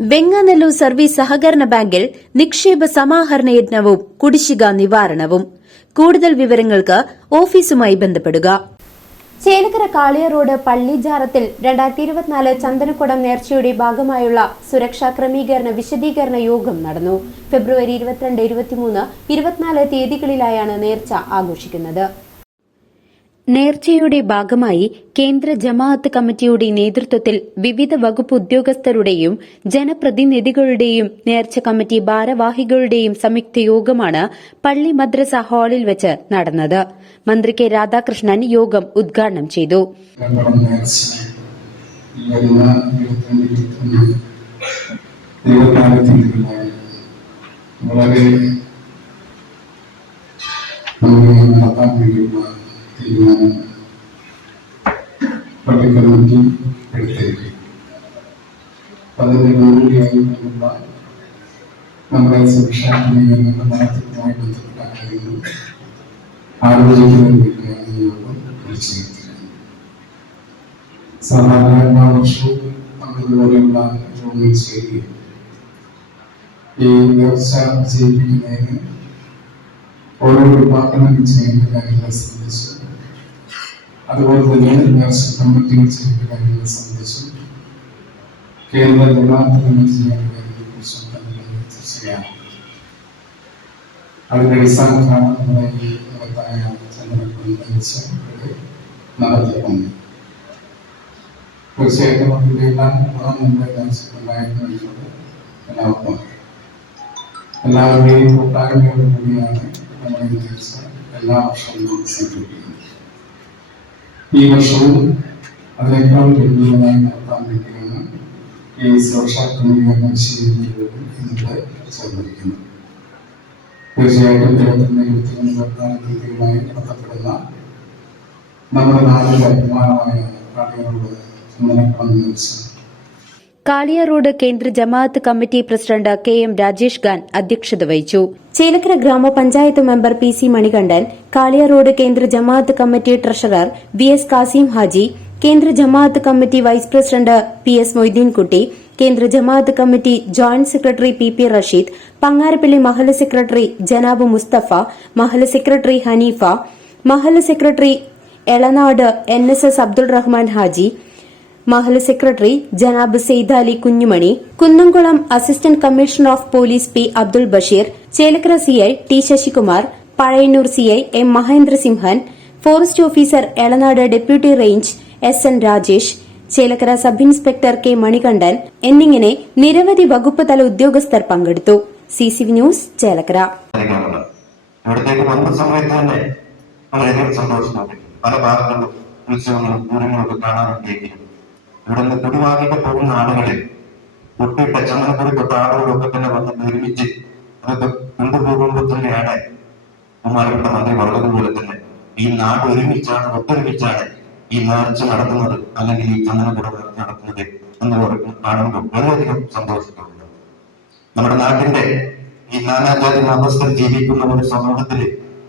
Venganallur service സഹകരണ ബാങ്കിൽ നിക്ഷേപ സമാഹരണ യജ്ഞവും കുടിശ്ശിക നിവാരണവും. കൂടുതൽ വിവരങ്ങൾക്ക് ഓഫീസുമായി ബന്ധപ്പെടുക. ചേലക്കര കാളിയ റോഡ് പള്ളിജാറത്തിൽ രണ്ടായിരത്തി ഇരുപത്തിനാല് ചന്ദനക്കുടം നേർച്ചയുടെ ഭാഗമായുള്ള സുരക്ഷാ ക്രമീകരണ വിശദീകരണ യോഗം നടന്നു. ഫെബ്രുവരി ഇരുപത്തിരണ്ട് ഇരുപത്തിമൂന്ന് ഇരുപത്തിനാല് തീയതികളിലായാണ് നേർച്ച ആഘോഷിക്കുന്നത്. നേർച്ചയുടെ ഭാഗമായി കേന്ദ്ര ജമാഅത്ത് കമ്മിറ്റിയുടെ നേതൃത്വത്തിൽ വിവിധ വകുപ്പ് ഉദ്യോഗസ്ഥരുടെയും ജനപ്രതിനിധികളുടെയും നേർച്ച കമ്മിറ്റി ഭാരവാഹികളുടെയും സംയുക്ത യോഗമാണ് പള്ളി മദ്രസ ഹാളിൽ വെച്ച് നടന്നത്. മന്ത്രി കെ രാധാകൃഷ്ണൻ യോഗം ഉദ്ഘാടനം ചെയ്തു. രണ്ടോളം പള്ളി കമ്മിറ്റി എടുത്തിരിക്കും അതിന്റെ മുൻകൂടിയായിട്ടുള്ള നമ്മുടെ സുരക്ഷാ ക്രമീകരണങ്ങളുടെ നടത്തിപ്പുമായി ബന്ധപ്പെട്ട കാര്യങ്ങൾ ആലോചിക്കുന്നതിന് വേണ്ടിയാണ് ഈ യോഗം വിളിച്ചു ചേർത്തിരിക്കുന്നത് സാധാരണ എല്ലാ വർഷവും നമ്മളിതുപോലെയുള്ള യോഗങ്ങൾ ചെയ്യുകയും ഈ നേർച്ച വിജയിപ്പിക്കുന്നതിന് ഓരോ ഡിപ്പാർട്ട്മെന്റ് ചെയ്യേണ്ട കാര്യങ്ങളെ സംബന്ധിച്ച് അതുപോലെ തന്നെ നേർച്ച കമ്മിറ്റികൾ ചെയ്യേണ്ട കാര്യങ്ങളെ സംബന്ധിച്ച് കേന്ദ്ര ജമാഅത്ത് കമ്മിറ്റി ചെയ്യേണ്ട കാര്യങ്ങളെ കുറിച്ചും ചർച്ചയാണ് അതിന്റെ അടിസ്ഥാനത്തിലാണ് നമ്മുടെ ഈ മഹത്തായ ഇവിടെ നടത്തിക്കുന്നത് തീർച്ചയായിട്ടും അതിന്റെ എല്ലാം ഗുണം നമ്മുടെ രാജ്യത്തുണ്ടായിരുന്നു എന്നുള്ളത് എല്ലാവർക്കും. എല്ലാവരുടെയും കൂട്ടായ്മയോട് കൂടിയാണ് നമ്മൾ ഈ എല്ലാ വർഷവും സംഘടിപ്പിക്കുന്നത്. ഈ വർഷവും അതിനേക്കാൾ ഗംഭീരമായി നടത്താൻ വേണ്ടിയാണ് ഈ സുരക്ഷാ ക്രമീകരണ വിശദീകരണം ഇന്നിവിടെ ചേർന്നിരിക്കുന്നത് തീർച്ചയായിട്ടും ഇരുപത്തിരണ്ട് ഇരുപത്തിമൂന്ന് ഇരുപത്തിനാല് നടത്തപ്പെടുന്ന നമ്മുടെ നാടിന്റെ അഭിമാനമായ കാളികളോട് ചന്ദനക്കുളം നേർച്ച കാളിയ റോഡ് കേന്ദ്ര ജമാഅത്ത് committee president K M Rajesh Khan അധ്യക്ഷത വഹിച്ചു. ചേലക്കര ഗ്രാമപഞ്ചായത്ത് member P C Manikandan Kaliya road കേന്ദ്ര ജമാഅത്ത് committee treasurer V S Kasim Haji കേന്ദ്ര ജമാഅത്ത് committee vice president P S Moideenkutty കേന്ദ്ര ജമാഅത്ത് committee joint secretary P P Rasheed Pangarappally മഹല secretary ജനാബ് മുസ്തഫ മഹല secretary Haneefa മഹല secretary Elanad N S S Abdul Rahman Haji മഹല്ല secretary ജനാബ് Sayed Ali Kunjumani Kunnamkulam assistant commissioner of police P Abdul Basheer Chelakkara CI T Sasikumar Pazhayannur CI M Mahendrasimhan forest officer Elanad deputy range S N Rajesh Chelakkara sub inspector K Manikandan എന്നിങ്ങനെ നിരവധി വകുപ്പ് തല ഉദ്യോഗസ്ഥർ പങ്കെടുത്തു. C C news Chelakkara. ഇവിടത്തേക്ക് വന്ന തന്നെ പല ഭാഗങ്ങളും ഉത്സവങ്ങളും ദൂരങ്ങളും ഒക്കെ കാണാൻ വേണ്ടിയിരിക്കുന്നു ഇവിടെ നിന്ന് കുടിവാങ്ങിട്ട് പോകുന്ന ആളുകളെ തൊട്ടിട്ട് ചന്ദനക്കുറി തൊട്ട ആളുകളൊക്കെ തന്നെ വന്ന് നിർമ്മിച്ച് അതൊക്കെ കൊണ്ടുപോകുമ്പോൾ തന്നെയാണ് ബഹുമാനപ്പെട്ട മന്ത്രി പറഞ്ഞതുപോലെ തന്നെ. ഈ നാട് ഒരുമിച്ചാണ് ഒത്തൊരുമിച്ചാണ് ഈ നേർച്ച നടത്തുന്നത് അല്ലെങ്കിൽ ഈ നേർച്ച നടത്തുന്നത് എന്ന് പറയുന്നത് കാണുമ്പോൾ വളരെയധികം സന്തോഷിക്കുന്നുണ്ട് നമ്മുടെ നാട്ടിന്റെ ഈ നാനാജാതി മതസ്ഥർ ജീവിക്കുന്ന ഒരു സമൂഹത്തിൽ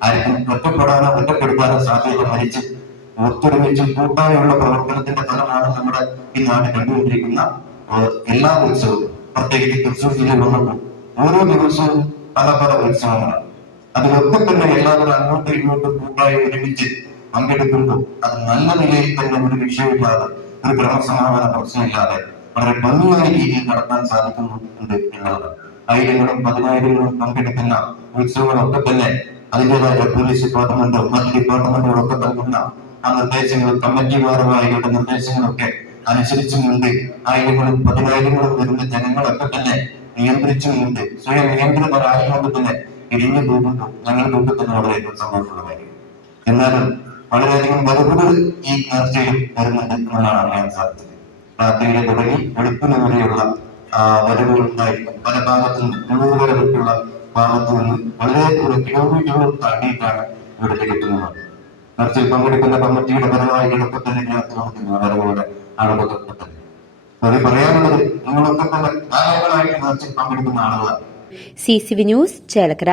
ആർക്കും ഒറ്റപ്പെടാനോ ഒറ്റപ്പെടുത്താനോ സാധ്യത മരിച്ച് ഒത്തൊരുമിച്ചും കൂട്ടായുള്ള പ്രവർത്തനത്തിന്റെ ഫലമാണ് നമ്മുടെ ഈ നാട് കണ്ടുകൊണ്ടിരിക്കുന്ന എല്ലാ ഉത്സവവും. പ്രത്യേകിച്ച് തൃശ്ശൂർ ജില്ലയിൽ വന്നപ്പോൾ ഓരോ ദിവസവും പല പല ഉത്സവങ്ങളാണ്. അതിലൊക്കെ തന്നെ എല്ലാവരും അങ്ങോട്ടും ഇങ്ങോട്ടും കൂട്ടായി ഒരുമിച്ച് പങ്കെടുക്കുമ്പോൾ അത് നല്ല നിലയിൽ തന്നെ ഒരു വിഷയമില്ലാതെ ഒരു ക്രമസമാധാന പ്രശ്നമില്ലാതെ വളരെ ഭംഗിയായ രീതിയിൽ നടത്താൻ സാധിക്കുന്നുണ്ട് എന്നുള്ളത്. ആയിരങ്ങളും പതിനായിരങ്ങളും പങ്കെടുക്കുന്ന ഉത്സവങ്ങളൊക്കെ തന്നെ അതിന്റെതായ പോലീസ് ഡിപ്പാർട്ട്മെന്റോ മറ്റ് ഡിപ്പാർട്ട്മെന്റുകളൊക്കെ നൽകുന്ന ആ നിർദ്ദേശങ്ങൾ കമ്മിറ്റി ഭാരവാഹികളുടെ നിർദ്ദേശങ്ങളൊക്കെ അനുസരിച്ചുകൊണ്ട് ആയിരങ്ങളും പതിനായിരങ്ങളും വരുന്ന ജനങ്ങളൊക്കെ തന്നെ നിയന്ത്രിച്ചുകൊണ്ട് സ്വയം നിയന്ത്രിതരായതുകൊണ്ട് തന്നെ ഇടിഞ്ഞു പോകുമ്പോൾ ഞങ്ങൾക്കൊക്കെ തന്നെ വളരെ സന്തോഷമുള്ള കാര്യം. എന്നാലും വളരെയധികം വരവുകൾ ഈ നേർച്ചയിൽ വരുന്നുണ്ട് എന്നാണ് അറിയാൻ സാധിച്ചത്. രാത്രിയിലെ തുടങ്ങി വെളുപ്പിന് വരെയുള്ള വരവുകൾ ഉണ്ടായിരിക്കും പല ഭാഗത്തു നിന്നും വരവിട്ടുള്ള ഭാഗത്തു നിന്നും വളരെ കിലോമീറ്ററുകൾ താണ്ടിയിട്ടാണ് ഇവിടേക്ക് എത്തുന്നത്. നേർച്ചയിൽ പങ്കെടുക്കുന്ന കമ്മിറ്റിയുടെ ഭാരവാഹികളൊക്കെ എളുപ്പത്തിൽ യാത്രമാക്കുന്ന വരവുകളുടെ ആളുകളൊക്കെ തന്നെ അത് പറയാനുള്ളത് നിങ്ങളൊക്കെ തന്നെ ധാരാളമായിട്ട് ചർച്ചയിൽ പങ്കെടുക്കുന്ന ആളുകളാണ്. C C V news Chelakkara.